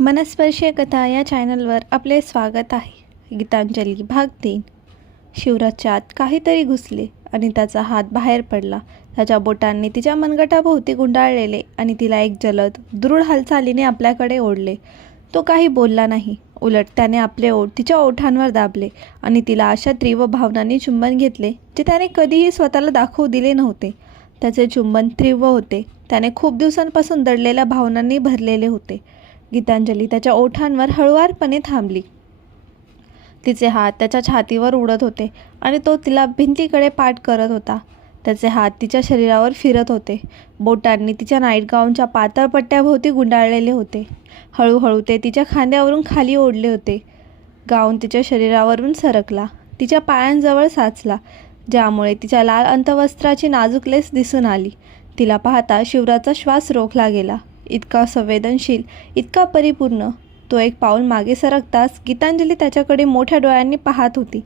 मनस्पर्शीय कथा या चॅनलवर आपले स्वागत आहे. गीतांजली भाग तीन. शिवराजच्या आत काहीतरी घुसले आणि त्याचा हात बाहेर पडला. त्याच्या बोटांनी तिच्या मनगटाभोवती गुंडाळलेले आणि तिला एक जलद दृढ हालचालीने आपल्याकडे ओढले. तो काही बोलला नाही. उलट त्याने आपले ओठ तिच्या ओठांवर दाबले आणि तिला अशा तीव्र भावनांनी चुंबन घेतले जे त्याने कधीही स्वतःला दाखवू दिले नव्हते. त्याचे चुंबन तीव्र होते. त्याने खूप दिवसांपासून दडलेल्या भावनांनी भरलेले होते. गीतांजली त्याच्या ओठांवर हळुवारपणे थांबली. तिचे हात त्याच्या छातीवर उडत होते आणि तो तिला भिंतीकडे पाठ करत होता. त्याचे हात तिच्या शरीरावर फिरत होते. बोटांनी तिच्या नाईट गाऊनच्या पातळ पट्ट्याभोवती गुंडाळलेले होते. हळूहळू ते तिच्या खांद्यावरून खाली ओढले होते. गाऊन तिच्या शरीरावरून सरकला. तिच्या पायांजवळ साचला ज्यामुळे तिच्या लाल अंतवस्त्राची नाजूक लेस दिसून आली. तिला पाहता शिवराचा श्वास रोखला गेला. इतका संवेदनशील इतका परिपूर्ण तो एक पाऊल मागे सरकताच गीतांजली त्याच्याकडे मोठ्या डोळ्यांनी पाहत होती.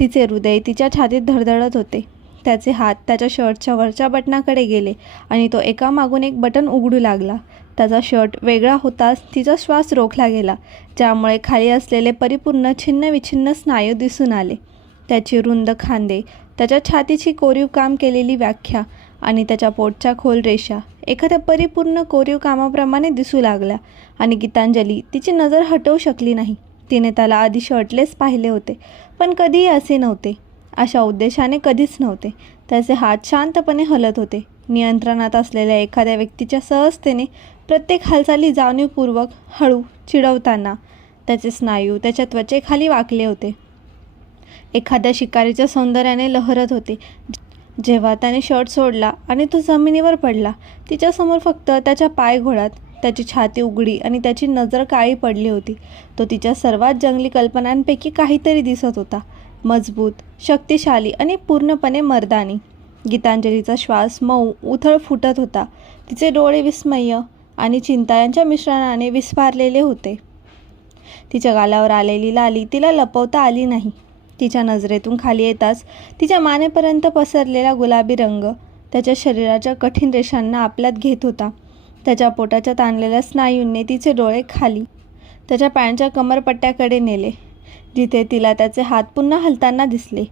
तिचे हृदय तिच्या छातीत धडधडत होते. त्याचे हात त्याच्या शर्टच्या वरच्या बटनाकडे गेले आणि तो एकामागून एक बटन उघडू लागला. त्याचा शर्ट वेगळा होताच तिचा श्वास रोखला गेला ज्यामुळे खाली असलेले परिपूर्ण छिन्न विछिन्न स्नायू दिसून आले. त्याची रुंद खांदे त्याच्या छातीची कोरीव काम केलेली व्याख्या आणि त्याच्या पोटच्या खोल रेषा एखाद्या परिपूर्ण कोरीव कामाप्रमाणे दिसू लागल्या आणि गीतांजली तिची नजर हटवू शकली नाही. तिने त्याला आधी शर्टलेस पाहिले होते पण कधीही असे नव्हते. अशा उद्देशाने कधीच नव्हते. त्याचे हात शांतपणे हलत होते. नियंत्रणात असलेल्या एखाद्या व्यक्तीच्या सहजतेने प्रत्येक हालचाली जाणीवपूर्वक हळू चिडवताना त्याचे स्नायू त्याच्या त्वचेखाली वाकले होते. एखाद्या शिकारीच्या सौंदर्याने लहरत होते. जेव्हा त्याने शर्ट सोडला आणि तो जमिनीवर पडला तिच्यासमोर फक्त त्याच्या पाय घोळात त्याची छाती उघडी आणि त्याची नजर काळी पडली होती. तो तिच्या सर्वात जंगली कल्पनांपैकी काहीतरी दिसत होता. मजबूत शक्तिशाली आणि पूर्णपणे मर्दानी. गीतांजलीचा श्वास मऊ उथळ फुटत होता. तिचे डोळे विस्मय आणि चिंता यांच्या मिश्रणाने विस्फारलेले होते. तिच्या गालावर आलेली लाली तिला लपवता आली नाही. तिच्या नजरेतून खाली येताच तिच्या मानेपर्यंत पसरलेला गुलाबी रंग त्याच्या शरीराच्या कठीण रेषांना आपल्यात घेत होता. त्याच्या पोटाच्या ताणलेल्या स्नायूंनी तिचे डोळे खाली त्याच्या पॅन्टच्या कमरपट्ट्याकडे नेले जिथे तिला त्याचे हात पुन्हा हलताना दिसले.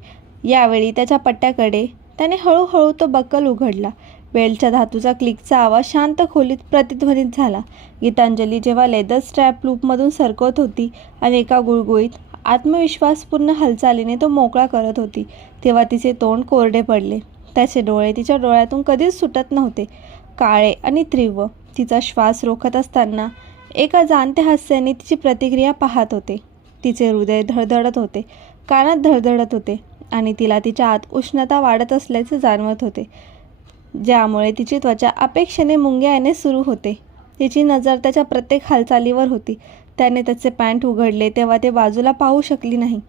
यावेळी त्याच्या पट्ट्याकडे त्याने हळूहळू तो बक्कल उघडला. बेल्टच्या धातूचा क्लिकचा आवाज शांत खोलीत प्रतिध्वनित झाला. गीतांजली जेव्हा लेदर स्ट्रॅप लूपमधून सरकवत होती आणि एका गुळगुळीत आत्मविश्वासपूर्ण हालचालीने तो मोकळा करत होती. तेव्हा तिचे तोंड कोरडे पडले. त्याचे डोळे तिच्या डोळ्यातून कधीच सुटत नव्हते. काळे आणि तीव्र. तिचा श्वास रोखत असताना एका जाणत्या हास्याने तिची प्रतिक्रिया पाहत होते. तिचे हृदय धडधडत होते. कानात धडधडत होते आणि तिला तिच्या आत उष्णता वाढत असल्याचे जाणवत होते. ज्यामुळे तिची त्वचा अपेक्षेने मुंग्या येणे सुरू होते. तिची नजर त्याच्या प्रत्येक हालचालीवर होती. त्याने त्याचे पॅन्ट उघडले तेव्हा ते बाजूला पाहू शकली नाही.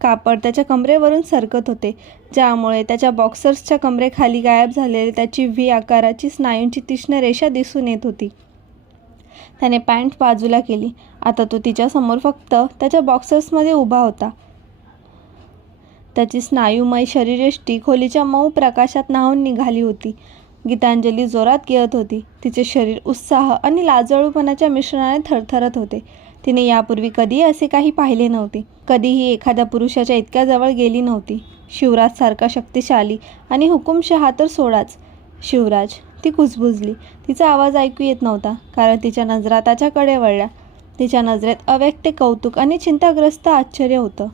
कापड त्याच्या कमरेवरून सरकत होते ज्यामुळे त्याच्या बॉक्सर्सच्या कमरेखाली गायब झालेली त्याची व्ही आकाराची स्नायूंची तीक्ष्ण रेषा दिसून येत होती. त्याने पॅन्ट बाजूला केली. आता तो तिच्यासमोर फक्त त्याच्या बॉक्सर्समध्ये उभा होता. त्याची स्नायूमय शरीरयष्टी खोलीच्या मऊ प्रकाशात न्हावून निघाली होती. गीतांजली जोरात गिळत होती. तिचे शरीर उत्साह आणि लाजळूपणाच्या मिश्रणाने थरथरत होते. तिने यापूर्वी कधीही असे काही पाहिले नव्हते. कधीही एखाद्या पुरुषाच्या इतक्या जवळ गेली नव्हती. शिवराजसारखा शक्तिशाली आणि हुकुमशहा तर सोडाच. शिवराज ती कुजबुजली. तिचा आवाज ऐकू येत नव्हता कारण तिच्या नजरा त्याच्याकडे वळल्या. तिच्या नजरेत अव्यक्त कौतुक आणि चिंताग्रस्त आश्चर्य होतं.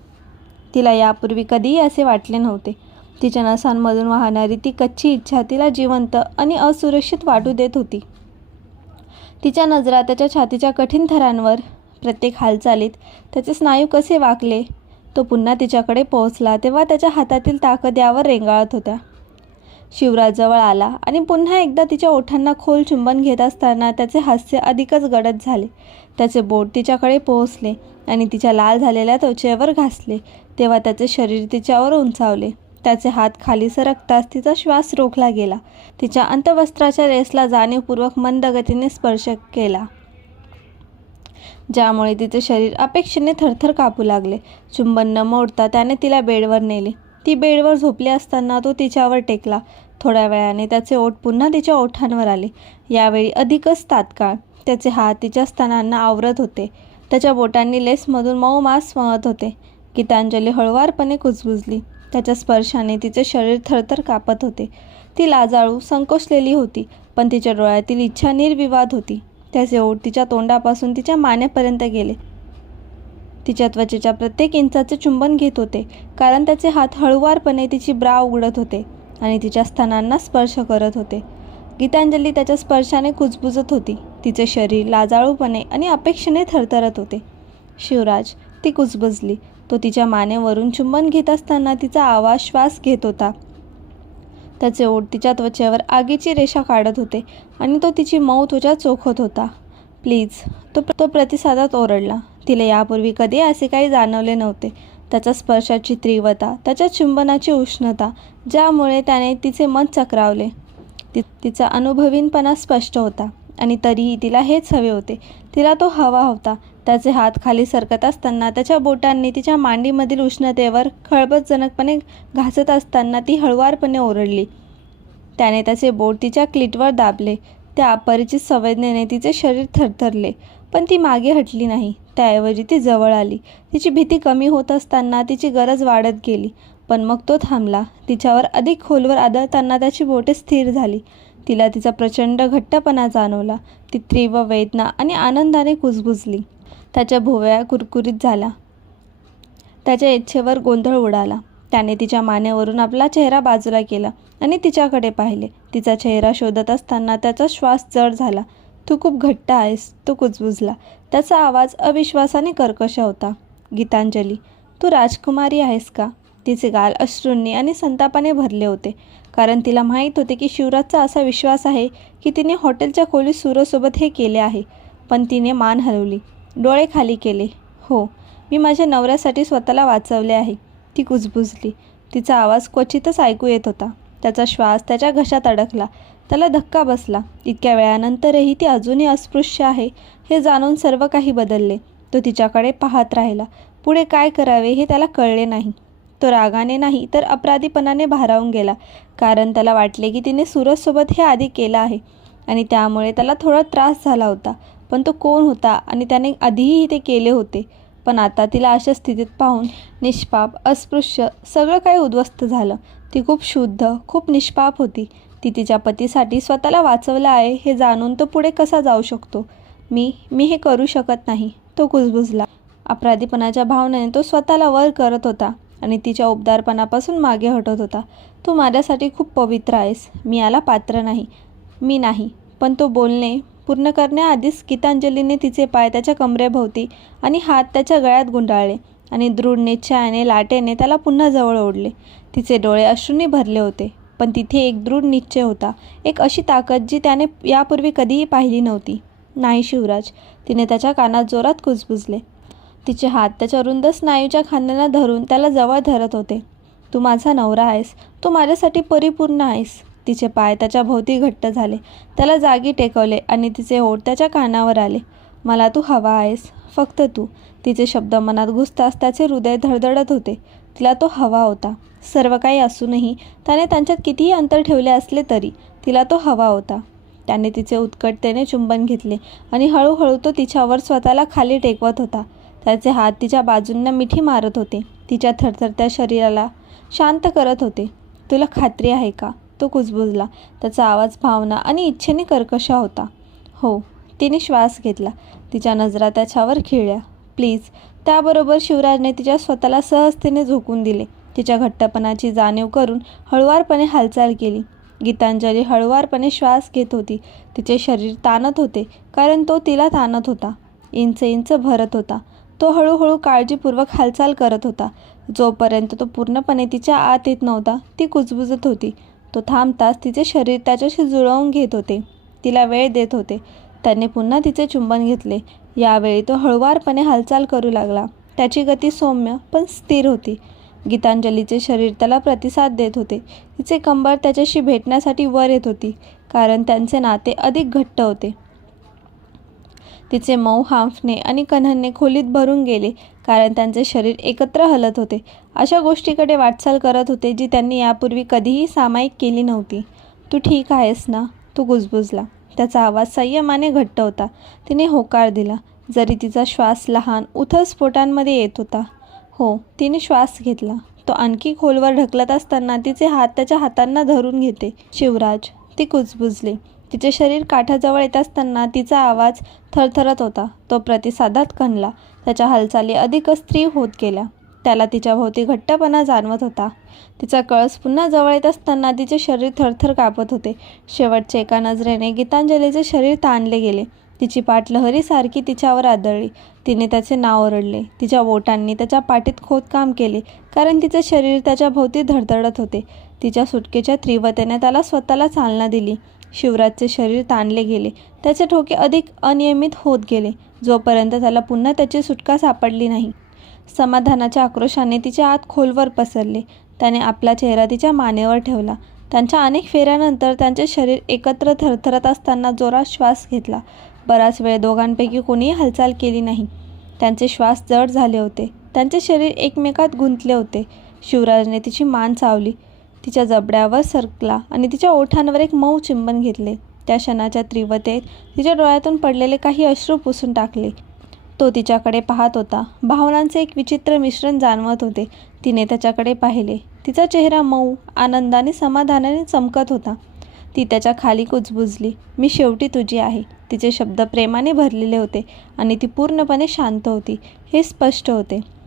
तिला यापूर्वी कधीही असे वाटले नव्हते. तिच्या नसांमधून वाहणारी ती कच्ची इच्छा तिला जिवंत आणि असुरक्षित वाटू देत होती. तिच्या नजरा त्याच्या छातीच्या कठीण थरांवर प्रत्येक हालचालीत त्याचे स्नायू कसे वाकले तो पुन्हा तिच्याकडे पोहोचला तेव्हा त्याच्या हातातील ताकद यावर रेंगाळत होत्या शिवराजवळ आला आणि पुन्हा एकदा तिच्या ओठांना खोल चुंबन घेत असताना त्याचे हास्य अधिकच गडद झाले. त्याचे बोट तिच्याकडे पोहोचले आणि तिच्या लाल झालेल्या त्वचेवर घासले तेव्हा त्याचे शरीर तिच्यावर उंचावले. त्याचे हात खाली सरकताच तिचा श्वास रोखला गेला. तिच्या अंतवस्त्राच्या रेसला जाणीवपूर्वक मंद गतीने स्पर्श केला. ज्यामुळे तिचे शरीर अपेक्षेने थरथर कापू लागले. चुंबन न मोडता त्याने तिला बेडवर नेले. ती बेडवर झोपली असताना तो तिच्यावर टेकला. थोड्या वेळाने त्याचे ओठ पुन्हा तिच्या ओठांवर आले. यावेळी अधिकच तात्काळ. त्याचे हात तिच्या स्तनांना आवरत होते. त्याच्या बोटांनी लेसमधून मऊ मांस मळत होते. गीतांजली हळुवारपणे कुजबुजली. त्याच्या स्पर्शाने तिचे शरीर थरथर कापत होते. ती लाजाळू संकोचलेली होती पण तिच्या डोळ्यातील इच्छा निर्विवाद होती. त्याचे ओठ तिच्या तोंडापासून तिच्या मानेपर्यंत गेले. तिच्या त्वचेच्या प्रत्येक इंचाचे चुंबन घेत होते कारण त्याचे हात हळुवारपणे तिची ब्रा उघडत होते आणि तिच्या स्थानांना स्पर्श करत होते. गीतांजली त्याच्या स्पर्शाने कुजबुजत होती. तिचे शरीर लाजाळूपणे आणि अपेक्षेने थरथरत होते. शिवराज ती कुजबुजली. तो तिच्या मानेवरून चुंबन घेत असताना तिचा आवाज श्वास घेत होता. त्याचे ओठ तिच्या त्वचेवर आगीची रेषा काढत होते आणि तो तिची मऊ त्वचा चोखत होता. प्लीज तो तो प्रतिसादात ओरडला. तिला यापूर्वी कधी असे काही जाणवले नव्हते. त्याच्या स्पर्शाची तीव्रता त्याच्या चुंबनाची उष्णता ज्यामुळे त्याने तिचे मन चक्रावले. ति तिचा अनुभवीनपणा स्पष्ट होता. आणि तरीही तिला हेच हवे होते. तिला तो हवा होता. त्याचे हात खाली सरकत असताना त्याच्या बोटांनी तिच्या मांडीमधील उष्णतेवर खळबळजनकपणे घासत असताना ती हळुवारपणे ओरडली. त्याने त्याचे बोट तिच्या क्लिटवर दाबले. त्या अपरिचित संवेदनेने तिचे शरीर थरथरले. पण ती मागे हटली नाही. त्याऐवजी ती जवळ आली. तिची भीती कमी होत असताना तिची गरज वाढत गेली. पण मग तो थांबला. तिच्यावर अधिक खोलवर आदळताना त्याची बोटे स्थिर झाली. तिला तिचा प्रचंड घट्टपणा जाणवला. ती तीव्र वेदना आणि आनंदाने कुजबुजली. त्याच्या भोवया कुरकुरीत झाला त्याच्या इच्छेवर गोंधळ उडाला. त्याने तिच्या मानेवरून आपला चेहरा बाजूला केला आणि तिच्याकडे पाहिले. तिचा चेहरा शोधत असताना त्याचा श्वास जड झाला. तू खूप घट्ट आहेस. तो कुजबुजला. त्याचा आवाज अविश्वासाने कर्कश होता. गीतांजली तू राजकुमारी आहेस का? तिचे गाल अश्रूंनी आणि संतापाने भरले होते. कारण तिला माहीत होते की शिवराजचा असा विश्वास आहे की तिने हॉटेलच्या खोलीत सुरोसोबत हे केले आहे. पण तिने मान हलवली. डोळे खाली केले. हो मी माझ्या नवऱ्यासाठी स्वतःला वाचवले आहे. ती कुजबुजली. तिचा आवाज क्वचितच ऐकू येत होता. त्याचा श्वास त्याच्या घशात अडकला. त्याला धक्का बसला. इतक्या वेळानंतरही ती अजूनही अस्पृश्य आहे हे जाणून सर्व काही बदलले. तो तिच्याकडे पाहत राहिला. पुढे काय करावे हे त्याला कळले नाही. तो रागाने नाही तर अपराधीपणाने भारावून गेला. कारण त्याला वाटले की तिने सूरजसोबत हे आधी केलं आहे आणि त्यामुळे त्याला थोडा त्रास झाला होता. पण तो कोण होता आणि त्याने आधीही ते केले होते? पण आता तिला अशा स्थितीत पाहून निष्पाप अस्पृश्य सगळं काही उद्ध्वस्त झालं. ती खूप शुद्ध खूप निष्पाप होती. ती तिच्या पतीसाठी स्वतःला वाचवलं आहे हे जाणून तो पुढे कसा जाऊ शकतो? मी मी हे करू शकत नाही. तो कुजबुजला. अपराधीपणाच्या भावनेने तो स्वतःला वर करत होता. आणि तिच्या उबदारपणापासून मागे हटत होता. तू माझ्यासाठी खूप पवित्र आहेस. मी याला पात्र नाही. मी नाही. पण तो बोलणे पूर्ण करण्याआधीच गीतांजलीने तिचे पाय त्याच्या कमरेभोवती आणि हात त्याच्या गळ्यात गुंडाळले आणि दृढ निश्चयाने लाटेने त्याला पुन्हा जवळ ओढले. तिचे डोळे अश्रूंनी भरले होते पण तिथे एक दृढ निश्चय होता एक अशी ताकद जी त्याने यापूर्वी कधीही पाहिली नव्हती. नाही शिवराज तिने त्याच्या कानात जोरात कुजबुजले. तिचे हात त्याच्या रुंद स्नायूच्या खांद्यांना धरून त्याला जवळ धरत होते. तू माझा नवरा आहेस. तू माझ्यासाठी परिपूर्ण आहेस. तिचे पाय त्याच्या भोवती घट्ट झाले. त्याला जागी टेकवले आणि तिचे ओठ त्याच्या कानावर आले. मला तू हवा आहेस. फक्त तू. तिचे शब्द मनात घुसताच त्याचे हृदय धडधडत होते. तिला तो हवा होता. सर्व काही असूनही त्याने त्यांच्यात कितीही अंतर ठेवले असले तरी तिला तो हवा होता. त्याने तिचे उत्कटतेने चुंबन घेतले आणि हळूहळू तो तिच्यावर स्वतःला खाली टेकवत होता. त्याचे हात तिच्या बाजूंना मिठी मारत होते. तिच्या थरथरत्या शरीराला शांत करत होते. तुला खात्री आहे का? तो कुजबुजला. त्याचा आवाज भावना आणि इच्छेने कर्कशा होता. हो. तिने श्वास घेतला. तिच्या नजरा त्याच्यावर खिळल्या. प्लीज. त्याबरोबर शिवराजने तिच्या स्वतःला सहजतेने झोकून दिले. तिच्या घट्टपणाची जाणीव करून हळुवारपणे हालचाल केली. गीतांजली हळुवारपणे श्वास घेत होती. तिचे शरीर ताणत होते कारण तो तिला ताणत होता. इंच इंच भरत होता. तो हळूहळू काळजीपूर्वक हालचाल करत होता. जोपर्यंत तो पूर्णपणे तिच्या आत येत नव्हता ती कुजबुजत होती. तो थांबताच तिचे शरीर त्याच्याशी जुळवून घेत होते. तिला वेळ देत होते. त्याने पुन्हा तिचे चुंबन घेतले. यावेळी तो हळुवारपणे हालचाल करू लागला. त्याची गती सौम्य पण स्थिर होती. गीतांजलीचे शरीर त्याला प्रतिसाद देत होते. तिचे कंबर त्याच्याशी भेटण्यासाठी वर येत होती कारण त्यांचे नाते अधिक घट्ट होते. तिचे मऊ हांफणे आणि कन्हनने खोलीत भरून गेले कारण त्यांचे शरीर एकत्र हलत होते. अशा गोष्टीकडे वाटचाल करत होते जी त्यांनी यापूर्वी कधीही सामायिक केली नव्हती. तू ठीक आहेस ना तू गुजबुजला. त्याचा आवाज संयमाने घट्ट होता. तिने होकार दिला. जरी तिचा श्वास लहान उथळ स्फोटांमध्ये येत होता. हो तिने श्वास घेतला. तो आणखी खोलवर ढकलत असताना तिचे हात त्याच्या हातांना धरून घेते. शिवराज ती कुजबुजली. तिचे शरीर काठाजवळ येत असताना तिचा आवाज थरथरत होता. तो प्रतिसादात कणला त्याच्या हालचाली अधिक स्त्री होत गेल्या. त्याला तिच्या भोवती घट्टपणा जाणवत होता. तिचा कळस पुन्हा जवळ येत असताना तिचे शरीर थरथर कापत होते. शेवटच्या एका नजरेने गीतांजलीचे शरीर ताणले गेले. तिची पाठ लहरीसारखी तिच्यावर आदळली. तिने त्याचे नाव ओरडले. तिच्या बोटांनी त्याच्या पाठीत खोदकाम केले. कारण तिचे शरीर त्याच्या भोवती धडधडत होते. तिच्या सुटकेच्या तीव्रतेने त्याला स्वतःला चालना दिली. शिवराजचे शरीर ताणले गेले. त्याचे ठोके अधिक अनियमित होत गेले. जोपर्यंत त्याला पुन्हा त्याची सुटका सापडली नाही. समाधानाच्या आक्रोशाने तिच्या आत खोलवर पसरले. त्याने आपला चेहरा तिच्या मानेवर ठेवला. त्यांच्या अनेक फेऱ्यानंतर त्यांचे शरीर एकत्र थरथरत असताना जोरात श्वास घेतला. बराच वेळ दोघांपैकी कोणीही हालचाल केली नाही. त्यांचे श्वास जड झाले होते. त्यांचे शरीर एकमेकात गुंतले होते. शिवराजने तिची मान चावली. तिच्या जबड्यावर सरकला आणि तिच्या ओठांवर एक मऊ चिंबन घेतले. त्या क्षणाच्या तीव्रतेत तिच्या डोळ्यातून पडलेले काही अश्रू पुसून टाकले. तो तिच्याकडे पाहत होता. भावनांचे एक विचित्र मिश्रण जाणवत होते. तिने त्याच्याकडे पाहिले. तिचा चेहरा मऊ आनंदाने समाधानाने चमकत होता. ती त्याच्याखाली कुजबुजली. मी शेवटी तुझी आहे. तिचे शब्द प्रेमाने भरलेले होते आणि ती पूर्णपणे शांत होती. हे स्पष्ट होते.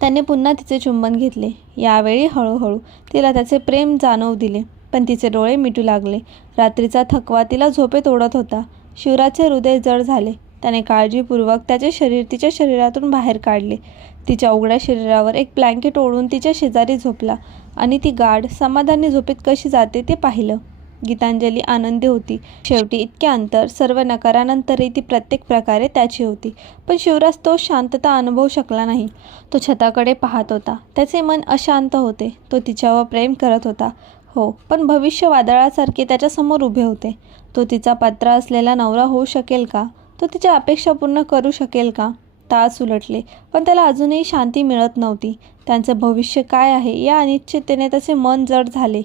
त्याने पुन्हा तिचे चुंबन घेतले. यावेळी हळूहळू तिला त्याचे प्रेम जाणव दिले पण तिचे डोळे मिटू लागले. रात्रीचा थकवा तिला झोपेत ओढत होता. शिवराचे हृदय जड झाले. त्याने काळजीपूर्वक त्याचे शरीर तिच्या शरीरातून बाहेर काढले. तिच्या उघड्या शरीरावर एक ब्लँकेट ओढून तिच्या शेजारी झोपला आणि ती गाढ समाधानी झोपेत कशी जाते ते पाहिलं. गीतांजली आनंदी होती. शेवटी इतक्या अंतर सर्व नकारानंतरही ती प्रत्येक प्रकारे त्याची होती. पण शिवराज तो शांतता अनुभवू शकला नाही. तो छताकडे पाहत होता. त्याचे मन अशांत होते. तो तिच्यावर प्रेम करत होता. हो पण भविष्य वादळासारखे त्याच्यासमोर उभे होते. तो तिचा पात्र असलेला नवरा होऊ शकेल का? तो तिच्या अपेक्षा पूर्ण करू शकेल का? तास उलटले. पण त्याला अजूनही शांती मिळत नव्हती. त्यांचं भविष्य काय आहे या अनिश्चिततेने त्याचे मन जड झाले.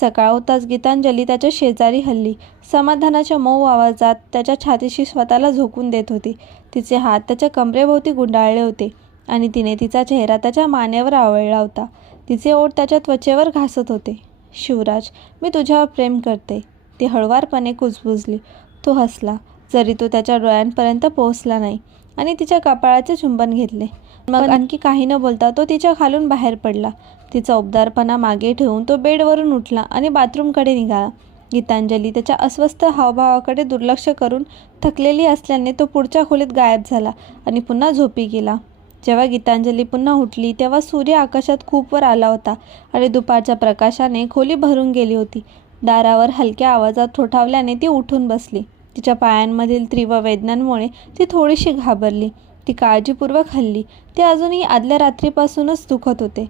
सकाळ होताच गीतांजली त्याच्या शेजारी हल्ली. समाधानाच्या मऊ आवाजात त्याच्या छातीशी स्वतःला झोकून देत होती. तिचे हात त्याच्या कमरेभोवती गुंडाळले होते आणि तिने तिचा चेहरा त्याच्या मानेवर आवळला होता. तिचे ओठ त्याच्या त्वचेवर घासत होते. शिवराज मी तुझ्यावर प्रेम करते. ती हळवारपणे कुजबुजली. तो हसला जरी तो त्याच्या डोळ्यांपर्यंत पोहोचला नाही आणि तिच्या कपाळाचे चुंबन घेतले. मग आणखी काही न बोलता तो तिच्या खालून बाहेर पडला. तिचा उबदारपणा मागे ठेवून तो बेडवरून उठला आणि बाथरूमकडे निघाला. गीतांजली त्याच्या अस्वस्थ हावभावाकडे दुर्लक्ष करून थकलेली असल्याने तो पुढच्या खोलीत गायब झाला आणि पुन्हा झोपी गेला. जेव्हा गीतांजली पुन्हा उठली तेव्हा सूर्य आकाशात खूप वर आला होता आणि दुपारच्या प्रकाशाने खोली भरून गेली होती. दारावर हलक्या आवाजात ठोठावल्याने ती उठून बसली. तिच्या पायांमधील तीव्र वेदनांमुळे ती थोडीशी घाबरली. ती काळजीपूर्वक हल्ली. ते अजूनही आदल्या रात्रीपासूनच दुखत होते.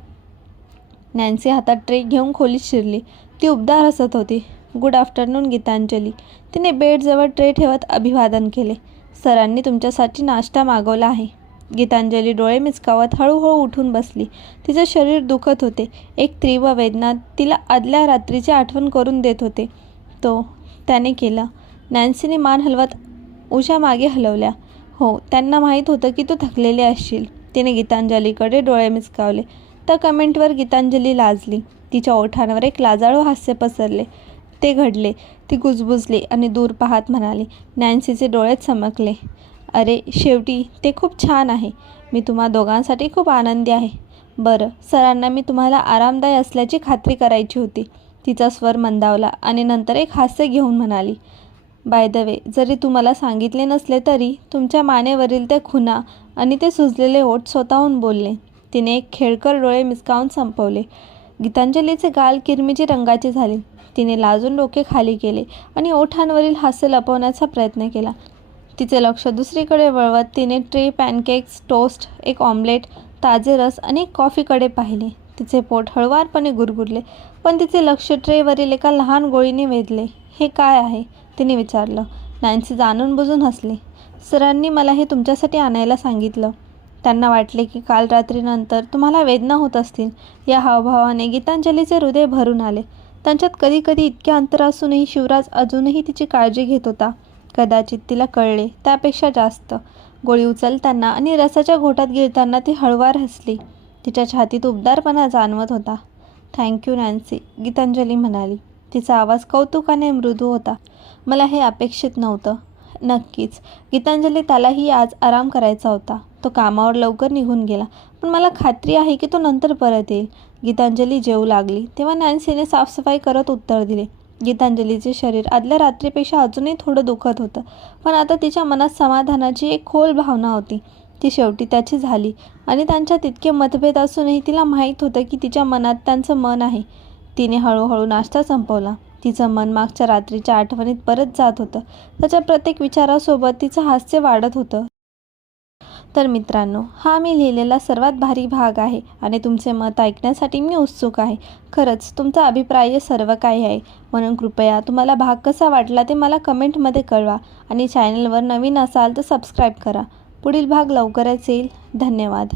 नॅन्सी हातात ट्रे घेऊन खोलीत शिरली. ती उबदार हसत होती. Good afternoon Gitanjali. तिने बेडजवळ ट्रे ठेवत अभिवादन केले. सरांनी तुमच्यासाठी नाश्ता मागवला आहे. गीतांजली डोळे मिचकावत हळूहळू उठून बसली. तिचे शरीर दुखत होते. एक तीव्र वेदना तिला आदल्या रात्रीची आठवण करून देत होते. तो त्याने केला. नॅन्सीने मान हलवत उषा मागे हलवल्या. हो त्यांना माहीत होतं की तू थकलेली असशील. तिने गीतांजलीकडे डोळे मिचकावले त्या कमेंटवर गीतांजली लाजली. तिच्या ओठांवर एक लाजाळू हास्य पसरले. ते घडले. ती गुजबुजली आणि दूर पाहत म्हणाली नॅन्सीचे डोळे चमकले. अरे शेवटी ते खूप छान आहे. मी तुम्हा दोघांसाठी खूप आनंदी आहे. बरं सरांना मी तुम्हाला आरामदायी असल्याची खात्री करायची होती. तिचा स्वर मंदावला आणि नंतर एक हास्य घेऊन म्हणाली बाय द वे जरी तुम्हाला सांगितले नसले तरी तुमच्या मानेवरील ते खुना आणि ते सुजलेले ओठ स्वतःहून बोलले. तिने एक खेळकर डोळे मिसकावून संपवले. गीतांजलीचे गाल किरमिजी रंगाचे झाले. तिने लाजून डोके खाली केले आणि ओठांवरील हास्य लपवण्याचा प्रयत्न केला. तिचे लक्ष दुसरीकडे वळवत तिने ट्रे पॅनकेक्स टोस्ट एक ऑमलेट ताजे रस आणि कॉफीकडे पाहिले. तिचे पोट हळवारपणे गुरगुरले पण तिचे लक्ष ट्रेवरील एका लहान गोळीने वेधले. हे काय आहे? तिने विचारलं. नॅन्सी जाणून बुजून हसली. सरांनी मला हे तुमच्यासाठी आणायला सांगितलं. त्यांना वाटले की काल रात्रीनंतर तुम्हाला वेदना होत असतील. या हावभावाने गीतांजलीचे हृदय भरून आले. त्यांच्यात कधी कधी इतके अंतर असूनही शिवराज अजूनही तिची काळजी घेत होता. कदाचित तिला कळले त्यापेक्षा जास्त. गोळी उचलताना आणि रसाच्या घोटात गिळताना ती हळवार हसली. तिच्या छातीत उबदारपणा जाणवत होता. थँक्यू नॅन्सी गीतांजली म्हणाली. तिचा आवाज कौतुकाने मृदू होता. मला हे अपेक्षित नव्हतं. नक्कीच गीतांजली त्यालाही आज आराम करायचा होता. तो कामावर लवकर निघून गेला. पण मला खात्री आहे की तो नंतर परत येईल. गीतांजली जेवू लागली तेव्हा नॅन्सीने साफसफाई करत उत्तर दिले. गीतांजलीचे शरीर आदल्या रात्रीपेक्षा अजूनही थोडं दुखत होतं. पण आता तिच्या मनात समाधानाची एक खोल भावना होती. ती शेवटी त्याची झाली. आणि त्यांच्यात इतके मतभेद असूनही तिला माहीत होतं की तिच्या मनात त्यांचं मन आहे. तिने हळूहळू नाश्ता संपवला. तिचं मन मागच्या रात्रीच्या आठवणीत परत जात होतं. त्याच्या प्रत्येक विचारासोबत तिचं हास्य वाढत होतं. तर मित्रांनो हा मी लिहिलेला सर्वात भारी भाग आहे आणि तुमचे मत ऐकण्यासाठी मी उत्सुक आहे. खरंच तुमचा अभिप्राय सर्व काही आहे. म्हणून कृपया तुम्हाला भाग कसा वाटला ते मला कमेंटमध्ये कळवा आणि चॅनलवर नवीन असाल तर सबस्क्राईब करा. पुढील भाग लवकरच येईल. धन्यवाद.